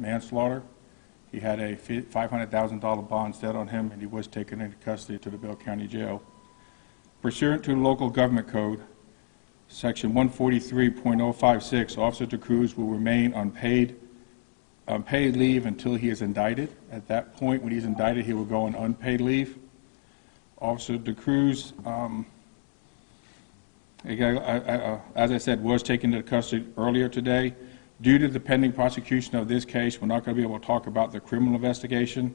manslaughter. He had a $500,000 bond set on him, and he was taken into custody to the Bell County Jail. Pursuant to the local government code, Section 143.056, Officer DeCruz will remain on paid leave until he is indicted. At that point, when he's indicted, he will go on unpaid leave. Officer DeCruz, as I said, was taken into custody earlier today. Due to the pending prosecution of this case, we're not going to be able to talk about the criminal investigation.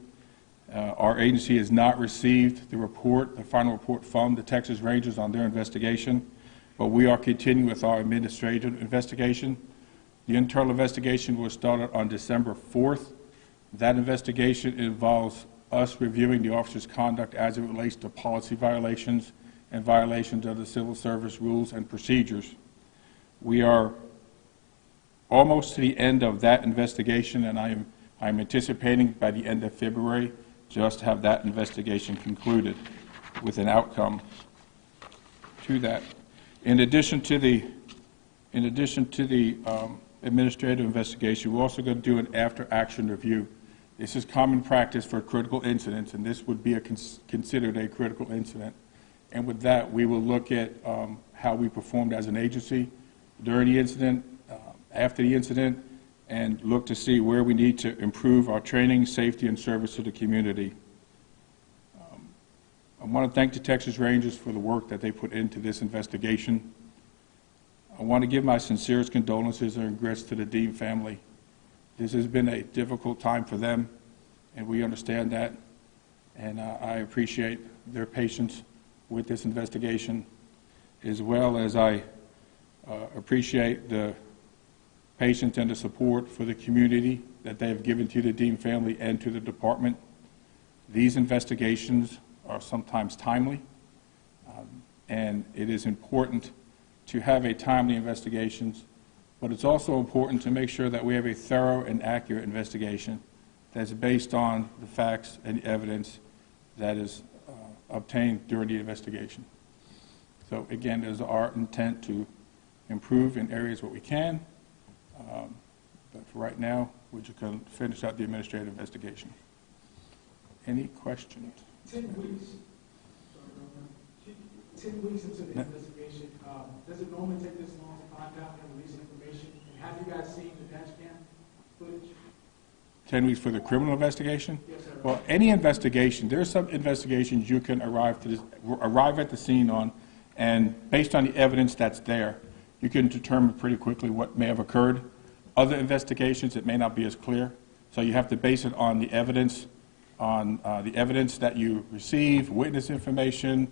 Our agency has not received the final report from the Texas Rangers on their investigation, but we are continuing with our administrative investigation. The internal investigation was started on December 4th. That investigation involves us reviewing the officer's conduct as it relates to policy violations and violations of the civil service rules and procedures. We are almost to the end of that investigation, and I'm anticipating by the end of February just have that investigation concluded with an outcome to that. In addition to the administrative investigation, we're also going to do an after-action review. This is common practice for critical incidents, and this would be considered a critical incident. And with that, we will look at how we performed as an agency during the incident, after the incident, and look to see where we need to improve our training, safety, and service to the community. I want to thank the Texas Rangers for the work that they put into this investigation. I want to give my sincerest condolences and regrets to the Dean family. This has been a difficult time for them, and we understand that, and I appreciate their patience with this investigation, as well as I appreciate the patience and the support for the community that they have given to the Dean family and to the department. These investigations are sometimes timely, and it is important to have a timely investigations, but it's also important to make sure that we have a thorough and accurate investigation that's based on the facts and evidence that is obtained during the investigation. So again, it is our intent to improve in areas where we can, but for right now, we're just going to finish out the administrative investigation. Any questions? 10 weeks. 10 weeks into the investigation, does it normally take this long to find out and release information? And have you guys seen the dash cam footage? 10 weeks for the criminal investigation? Yes, sir. Well, any investigation, there are some investigations you can arrive at the scene on, and based on the evidence that's there, you can determine pretty quickly what may have occurred. Other investigations, it may not be as clear, so you have to base it on the evidence, that you receive, witness information,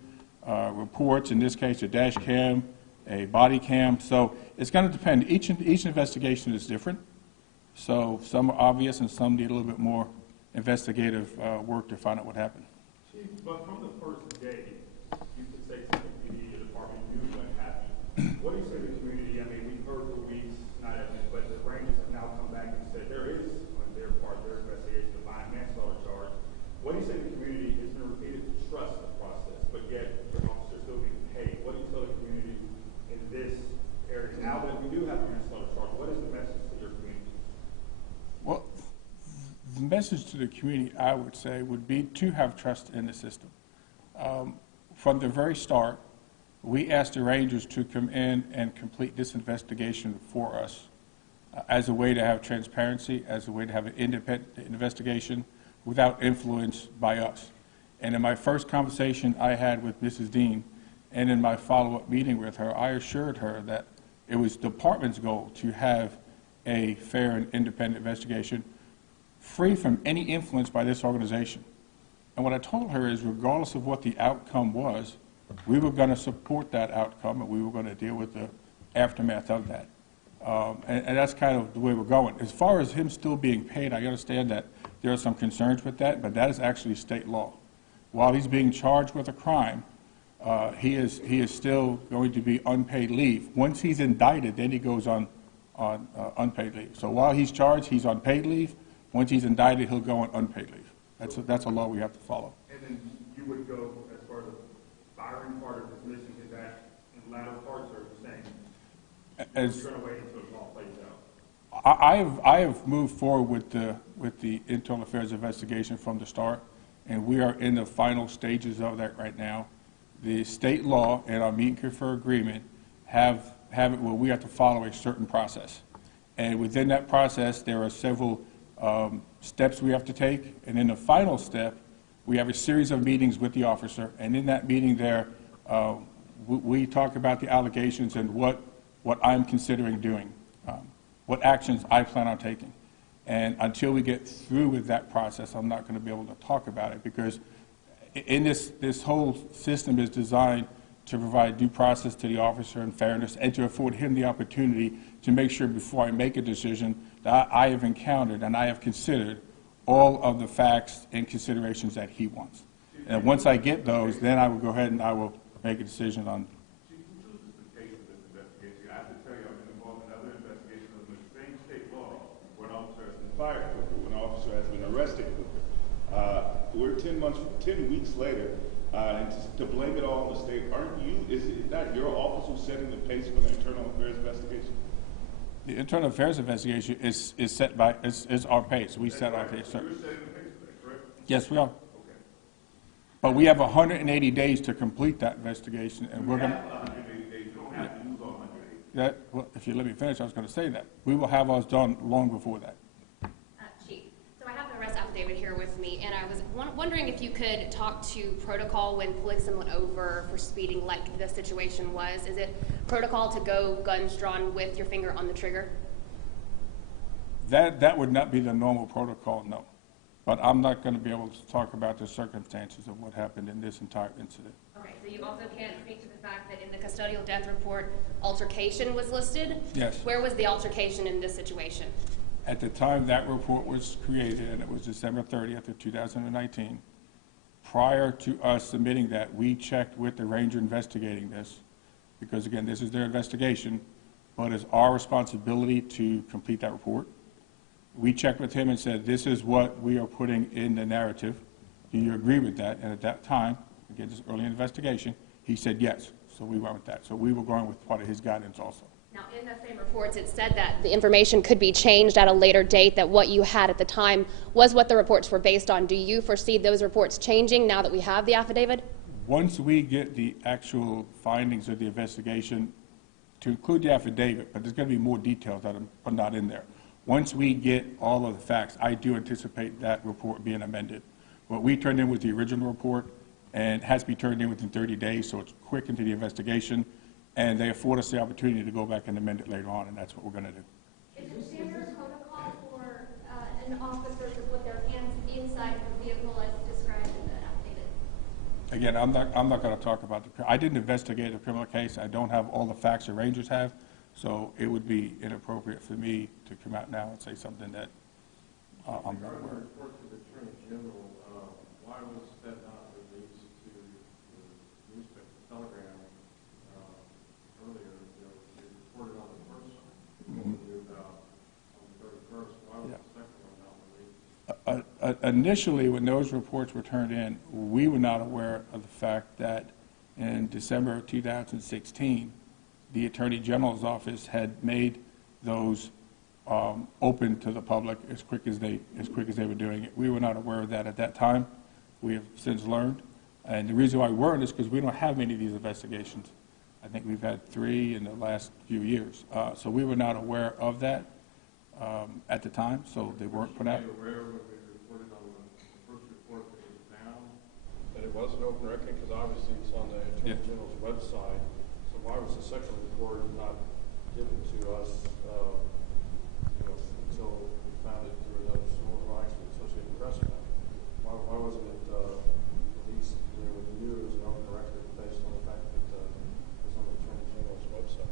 reports, in this case a dash cam, a body cam. So it's going to depend. Each investigation is different. So some are obvious and some need a little bit more investigative work to find out what happened. Chief, but from the first day, you could say to the TPD, the department knew what happened. What do you say to the community? I mean, we've heard for weeks, not evidence, but the Rangers have now come back and said there is, on their part, their investigation, a violent manslaughter charge. What do you say to the community? It's been repeated to trust the process, but yet the officers still being paid. What do you tell the community in this area? Now that we do have a manslaughter charge, what is the message to your community? Well, the message to the community, I would say, would be to have trust in the system. From the very start, we asked the Rangers to come in and complete this investigation for us as a way to have transparency, as a way to have an independent investigation without influence by us. And in my first conversation I had with Mrs. Dean, and in my follow-up meeting with her, I assured her that it was the department's goal to have a fair and independent investigation free from any influence by this organization. And what I told her is, regardless of what the outcome was, we were going to support that outcome, and we were going to deal with the aftermath of that. And that's kind of the way we're going. As far as him still being paid, I understand that there are some concerns with that, but that is actually state law. While he's being charged with a crime, he is still going to be unpaid leave. Once he's indicted, then he goes on unpaid leave. So while he's charged, he's on paid leave. Once he's indicted, he'll go on unpaid leave. That's a law we have to follow. And then you would go as far as the firing part of the mission, is that in the latter parts, or are you saying you're going to wait until it all plays out? I have moved forward with the internal affairs investigation from the start, and we are in the final stages of that right now. The state law and our meet and confer agreement have it where we have to follow a certain process. And within that process, there are several steps we have to take. And in the final step, we have a series of meetings with the officer. And in that meeting there, we talk about the allegations and what I'm considering doing, what actions I plan on taking. And until we get through with that process, I'm not going to be able to talk about it, because in this whole system is designed to provide due process to the officer and fairness, and to afford him the opportunity to make sure before I make a decision that I have encountered and I have considered all of the facts and considerations that he wants. And once I get those, then I will go ahead and I will make a decision on. Chief, who chooses the case of this investigation? I have to tell you, I've been involved in other investigations of the same state law where an officer has been fired for, when an officer has been arrested for. We're 10 weeks later, and to blame it all on the state, is it not your office who's setting the pace for the internal affairs investigation? The internal affairs investigation is set by, is our pace. We set our pace. You're setting the pace for that, correct? Yes, we are. Okay. But we have 180 days to complete that investigation, and we're going to. 180 days. You don't have to use all 180. That, well, if you let me finish, I was going to say that. We will have ours done long before that. Chief, so I have the arrest affidavit here with me, and I was wondering if you could talk to protocol when pulling someone over for speeding like the situation was. Is it protocol to go guns drawn with your finger on the trigger? That would not be the normal protocol, no. But I'm not going to be able to talk about the circumstances of what happened in this entire incident. Okay, so you also can't speak to the fact that in the custodial death report, altercation was listed? Yes. Where was the altercation in this situation? At the time that report was created, and it was December 30th of 2019, prior to us submitting that, we checked with the ranger investigating this, because again, this is their investigation, but it's our responsibility to complete that report. We checked with him and said, this is what we are putting in the narrative. Do you agree with that? And at that time, again, this early investigation, he said yes. So we went with that. So we were going with part of his guidance also. Now, in the same reports, it said that the information could be changed at a later date, that what you had at the time was what the reports were based on. Do you foresee those reports changing now that we have the affidavit? Once we get the actual findings of the investigation, to include the affidavit, but there's going to be more details that are not in there. Once we get all of the facts, I do anticipate that report being amended. What we turned in was the original report, and it has to be turned in within 30 days, so it's quick into the investigation, and they afford us the opportunity to go back and amend it later on, and that's what we're going to do. Is it standard protocol for an officer to put their hands inside the vehicle as described in the affidavit? Again, I'm not going to talk about I didn't investigate a criminal case. I don't have all the facts the rangers have, so it would be inappropriate for me to come out now and say something that I'm not aware of. Report to the Attorney General, why was that not released to the newspaper Telegram earlier? You reported on the first one, about on the 31st. Why was the second one not released? Initially, when those reports were turned in, we were not aware of the fact that in December of 2016, the Attorney General's office had made those open to the public as quick as they were doing it. We were not aware of that at that time. We have since learned, and the reason why we weren't is because we don't have many of these investigations. I think we've had 3 in the last few years, so we were not aware of that at the time. So they weren't put out. Were you aware when we reported on the first report that it was found that it was an open record? Because obviously it's on the Attorney General's website. So why was the second report not given to us? Until we found it through another civil rights and Associated Press. Why wasn't it released when you knew it was an open record based on the fact that it was on the Attorney General's website?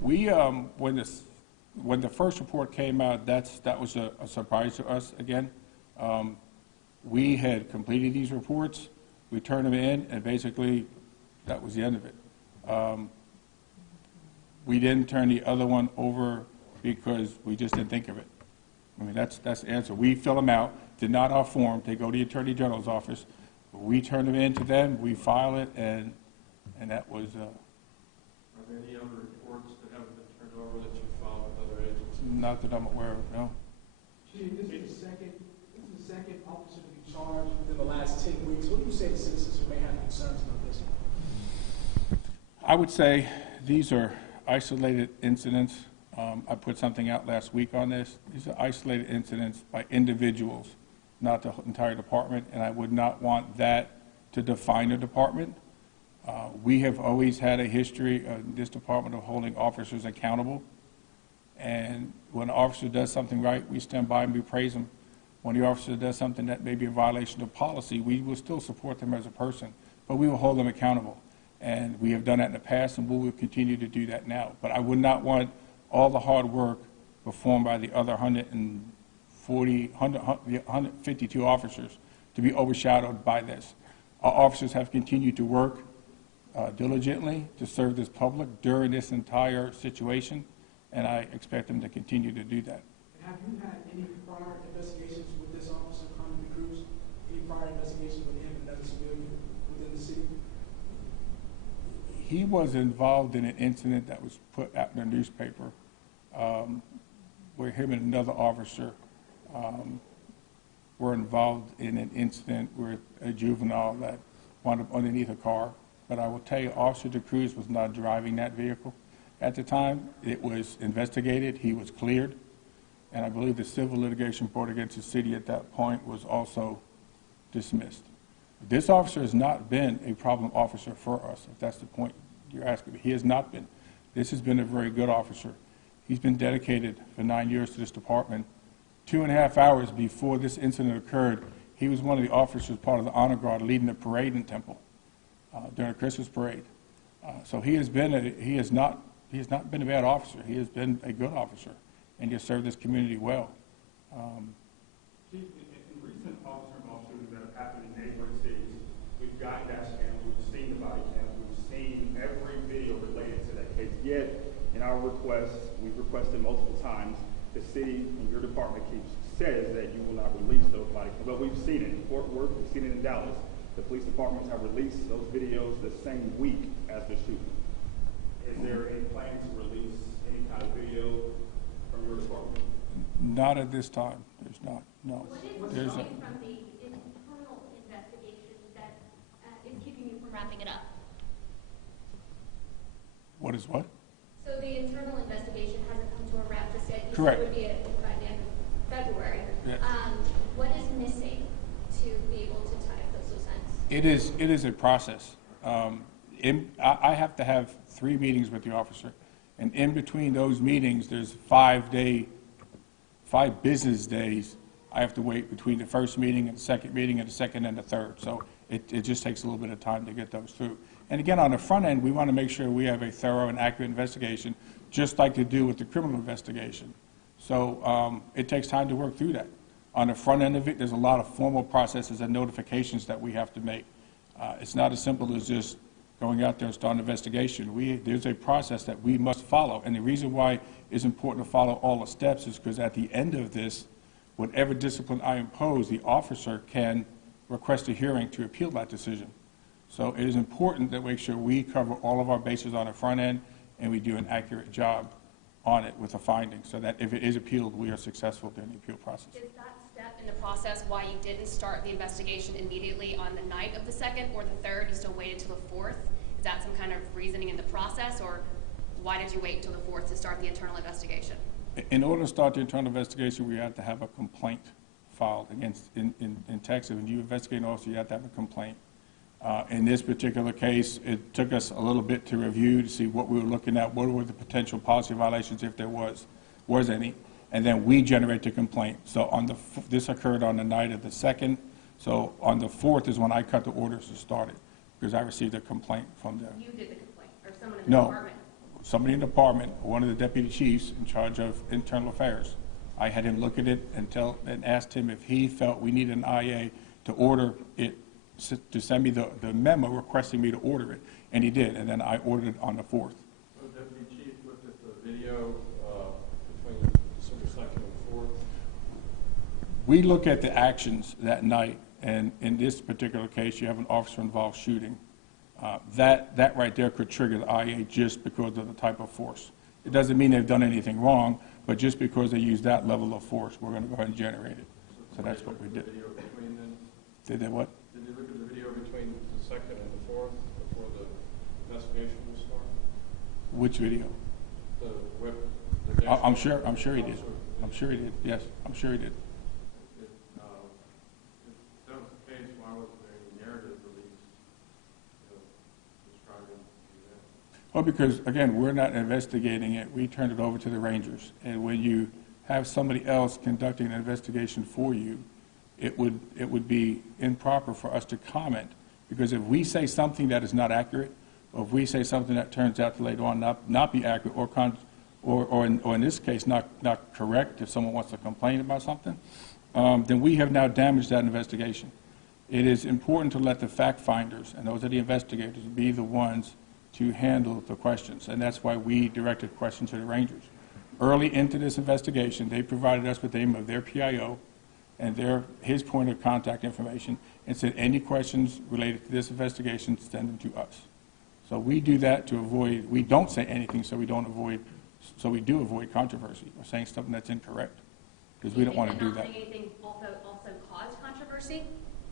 We when the first report came out, that was a surprise to us again. We had completed these reports, we turned them in, and basically that was the end of it. We didn't turn the other one over because we just didn't think of it. I mean, that's the answer. We fill them out, they're not our form, they go to the Attorney General's office. We turn them in to them, we file it, and that was. Are there any other reports that haven't been turned over that you filed with other agencies? Not that I'm aware of, no. Chief, this is the second officer to be charged within the last 10 weeks. What do you say to citizens who may have concerns about this? I would say these are isolated incidents. I put something out last week on this. These are isolated incidents by individuals, not the entire department, and I would not want that to define a department. We have always had a history in this department of holding officers accountable. And when an officer does something right, we stand by and we praise them. When the officer does something that may be a violation of policy, we will still support them as a person, but we will hold them accountable. And we have done that in the past, and we will continue to do that now. But I would not want all the hard work performed by the other 152 officers to be overshadowed by this. Our officers have continued to work diligently to serve this public during this entire situation, and I expect them to continue to do that. Have you had any prior investigations with this officer, Connie Cruz? Any prior investigations with him and another civilian within the city? He was involved in an incident that was put out in the newspaper where him and another officer were involved in an incident with a juvenile that wound up underneath a car. But I will tell you, Officer DeCruz was not driving that vehicle at the time. It was investigated. He was cleared. And I believe the civil litigation brought against the city at that point was also dismissed. This officer has not been a problem officer for us, if that's the point you're asking me. He has not been. This has been a very good officer. He's been dedicated for 9 years to this department. 2.5 hours before this incident occurred, he was one of the officers part of the honor guard leading the parade in Temple during a Christmas parade. So he has not been a bad officer. He has been a good officer, and he has served this community well. Chief, in recent officer-involved shootings that have happened in neighboring cities, we've gotten dash cams, we've seen the body cams, we've seen every video related to that case. Yet, in our requests, we've requested multiple times, the city and your department says that you will not release those body cams. But we've seen it in Fort Worth, we've seen it in Dallas. The police departments have released those videos the same week as the shooting. Is there any plan to release any kind of video from your department? Not at this time. There's not, no. What is There's coming from the internal investigation that is keeping you from wrapping it up? What is what? So the internal investigation hasn't come to a wrap just yet. You Correct. said it would be by the end of February. Yes. What is missing to be able to tie up those loose ends? It is a process. I have to have 3 meetings with the officer, and in between those meetings, there's 5 business days. I have to wait between the first meeting and the second meeting and the second and the third. So it just takes a little bit of time to get those through. And again, on the front end, we want to make sure we have a thorough and accurate investigation, just like to do with the criminal investigation. So it takes time to work through that. On the front end of it, there's a lot of formal processes and notifications that we have to make. It's not as simple as just going out there and starting an investigation. There's a process that we must follow. And the reason why it's important to follow all the steps is because at the end of this, whatever discipline I impose, the officer can request a hearing to appeal that decision. So it is important that we make sure we cover all of our bases on the front end and we do an accurate job on it with the findings so that if it is appealed, we are successful during the appeal process. Is that step in the process why you didn't start the investigation immediately on the night of the 2nd or the 3rd? You still waited till the 4th? Is that some kind of reasoning in the process, or why did you wait until the 4th to start the internal investigation? In order to start the internal investigation, we have to have a complaint filed against, in Texas, when you investigate an officer, you have to have a complaint. In this particular case, it took us a little bit to review to see what we were looking at, what were the potential policy violations if there was any, and then we generate the complaint. So this occurred on the night of the 2nd, so on the 4th is when I cut the orders to start it, because I received a complaint from them. You did the complaint, or someone in the department? Somebody in the department, one of the deputy chiefs in charge of internal affairs. I had him look at it and asked him if he felt we needed an IA to order it, to send me the memo requesting me to order it, and he did, and then I ordered it on the 4th. So Deputy Chief looked at the video between December 2nd and 4th? We look at the actions that night, and in this particular case, you have an officer-involved shooting. That right there could trigger the IA just because of the type of force. It doesn't mean they've done anything wrong, but just because they use that level of force, we're going to go ahead and generate it. So that's what we did. Video between then? Did they what? Did you look at the video between the second and the fourth before the investigation will start? Which video? The whip? I'm sure he did. I'm sure he did. Yes, I'm sure he did. If that was the case, why wasn't there any narrative released describing the event? Well, because, again, we're not investigating it. We turned it over to the Rangers. And when you have somebody else conducting an investigation for you, it would be improper for us to comment. Because if we say something that is not accurate, or if we say something that turns out to later on not be accurate, or in this case, not correct, if someone wants to complain about something, then we have now damaged that investigation. It is important to let the fact finders, and those are the investigators, be the ones to handle the questions. And that's why we directed questions to the Rangers. Early into this investigation, they provided us with the name of their PIO and his point of contact information, and said any questions related to this investigation, send them to us. So we do that to avoid, we don't say anything so we do avoid controversy or saying something that's incorrect, because we don't want to do that. Not saying anything also cause controversy?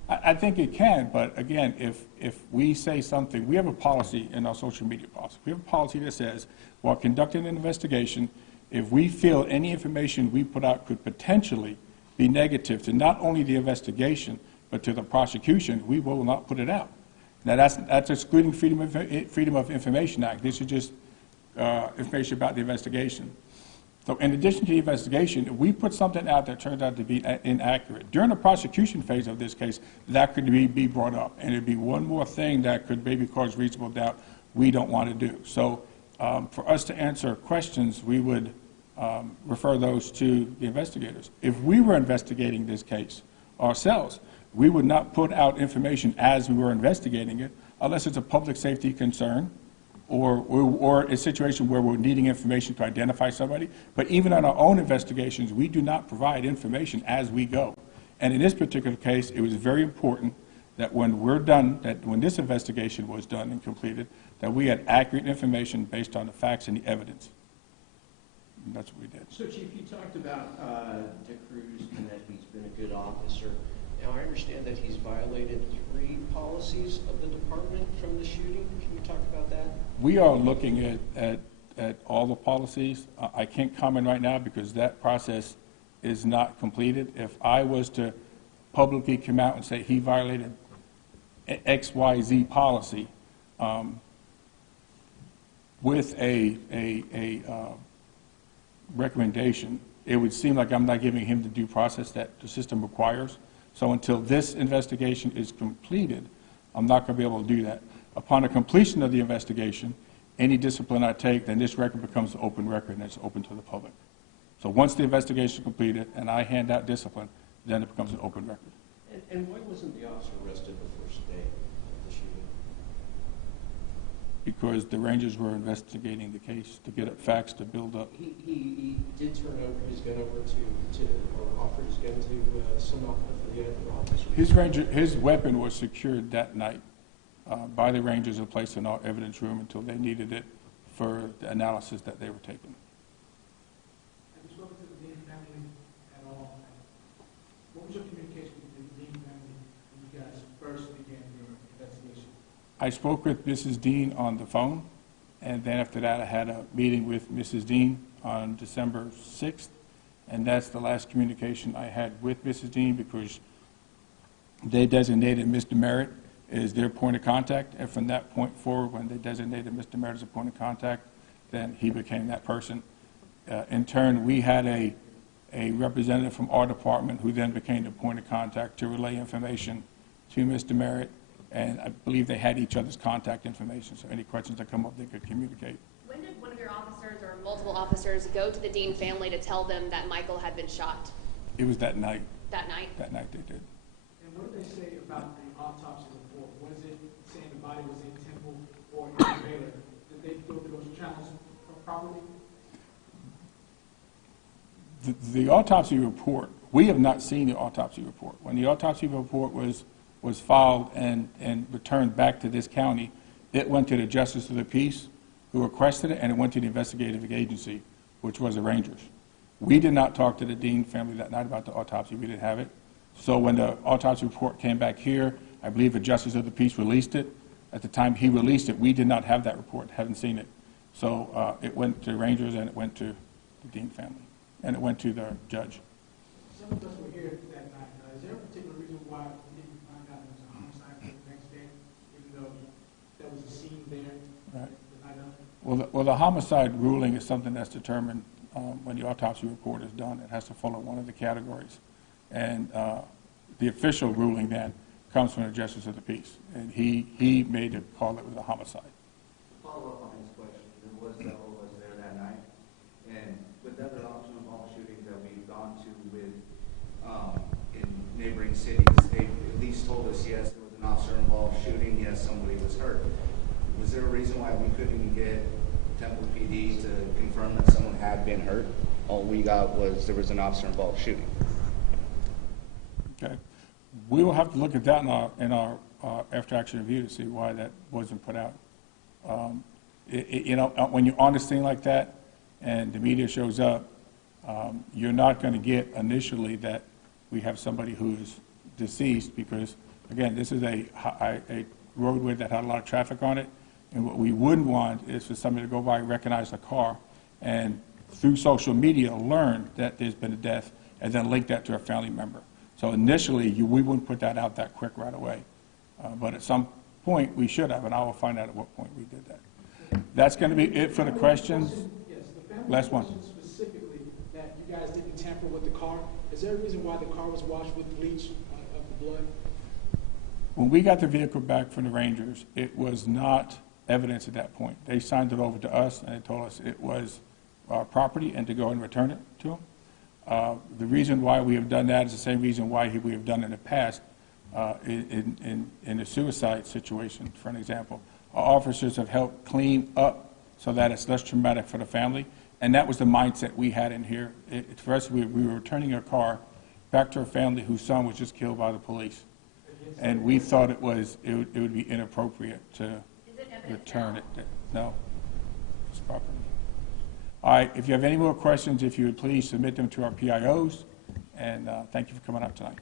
I think it can, but again, if we say something, we have a policy in our social media policy. We have a policy that says, while conducting an investigation, if we feel any information we put out could potentially be negative to not only the investigation, but to the prosecution, we will not put it out. Now, that's excluding Freedom of Information Act. This is just information about the investigation. So in addition to the investigation, if we put something out that turns out to be inaccurate, during the prosecution phase of this case, that could be brought up. And it'd be one more thing that could maybe cause reasonable doubt we don't want to do. So for us to answer questions, we would refer those to the investigators. If we were investigating this case ourselves, we would not put out information as we were investigating it unless it's a public safety concern or a situation where we're needing information to identify somebody. But even on our own investigations, we do not provide information as we go. And in this particular case, it was very important that when we're done, that when this investigation was done and completed, that we had accurate information based on the facts and the evidence. And that's what we did. So, Chief, you talked about Dick Cruz and that he's been a good officer. Now, I understand that he's violated 3 policies of the department from the shooting. Can you talk about that? We are looking at all the policies. I can't comment right now because that process is not completed. If I was to publicly come out and say he violated XYZ policy with a recommendation, it would seem like I'm not giving him the due process that the system requires. So until this investigation is completed, I'm not going to be able to do that. Upon the completion of the investigation, any discipline I take, then this record becomes an open record and it's open to the public. So once the investigation is completed and I hand out discipline, then it becomes an open record. And why wasn't the officer arrested the first day of the shooting? Because the Rangers were investigating the case to get up facts to build up. He did turn over his gun over to or offered his gun to some of the other officers. His weapon was secured that night by the Rangers and placed in our evidence room until they needed it for the analysis that they were taking. Have you spoken to the Dean family at all? What was your communication with the Dean family when you guys first began your investigation? I spoke with Mrs. Dean on the phone, and then after that I had a meeting with Mrs. Dean on December 6th, and that's the last communication I had with Mrs. Dean because they designated Mr. Merritt as their point of contact, and from that point forward, when they designated Mr. Merritt as a point of contact, then he became that person. In turn, we had a representative from our department who then became the point of contact to relay information to Mr. Merritt, and I believe they had each other's contact information, so any questions that come up, they could communicate. When did one of your officers or multiple officers go to the Dean family to tell them that Michael had been shot? It was that night. That night? That night they did. And what did they say about the autopsy report? Was it saying the body was in Temple or in Baylor? Did they go through those channels properly? The autopsy report, we have not seen the autopsy report. When the autopsy report was filed and returned back to this county, it went to the Justice of the Peace, who requested it, and it went to the investigative agency, which was the Rangers. We did not talk to the Dean family that night about the autopsy. We didn't have it. So when the autopsy report came back here, I believe the Justice of the Peace released it. At the time he released it, we did not have that report, hadn't seen it. So it went to Rangers and it went to the Dean family, and it went to the judge. Some of us were here that night. Is there a particular reason why we didn't find out it was a homicide the next day, even though there was a scene there Right. the night of? Well, the homicide ruling is something that's determined when the autopsy report is done. It has to follow one of the categories. And the official ruling then comes from the Justice of the Peace. And he made the call that it was a homicide. Follow up on his question, there was devil was there that night, and with other option-involved shootings that we've gone to with in neighboring cities, they at least told us, yes, there was an officer-involved shooting, yes, somebody was hurt. Was there a reason why we couldn't even get Temple PD to confirm that someone had been hurt? All we got was there was an officer-involved shooting. Okay. We will have to look at that in our after-action review to see why that wasn't put out. You know, when you're on a scene like that and the media shows up, you're not going to get initially that we have somebody who's deceased because, again, this is a roadway that had a lot of traffic on it, and what we wouldn't want is for somebody to go by, recognize the car, and through social media learn that there's been a death, and then link that to a family member. So initially, we wouldn't put that out that quick right away. But at some point, we should have, and I will find out at what point we did that. That's going to be it for the questions. Yes, the family Last one. question specifically that you guys didn't tamper with the car. Is there a reason why the car was washed with bleach of the blood? When we got the vehicle back from the Rangers, it was not evidence at that point. They signed it over to us, and they told us it was our property and to go and return it to them. The reason why we have done that is the same reason why we have done in the past in a suicide situation, for an example. Our officers have helped clean up so that it's less traumatic for the family, and that was the mindset we had in here. For us, we were returning a car back to a family whose son was just killed by the police, and we thought it would be inappropriate to return it. No, it's property. All right, if you have any more questions, if you would please submit them to our PIOs, and thank you for coming out tonight.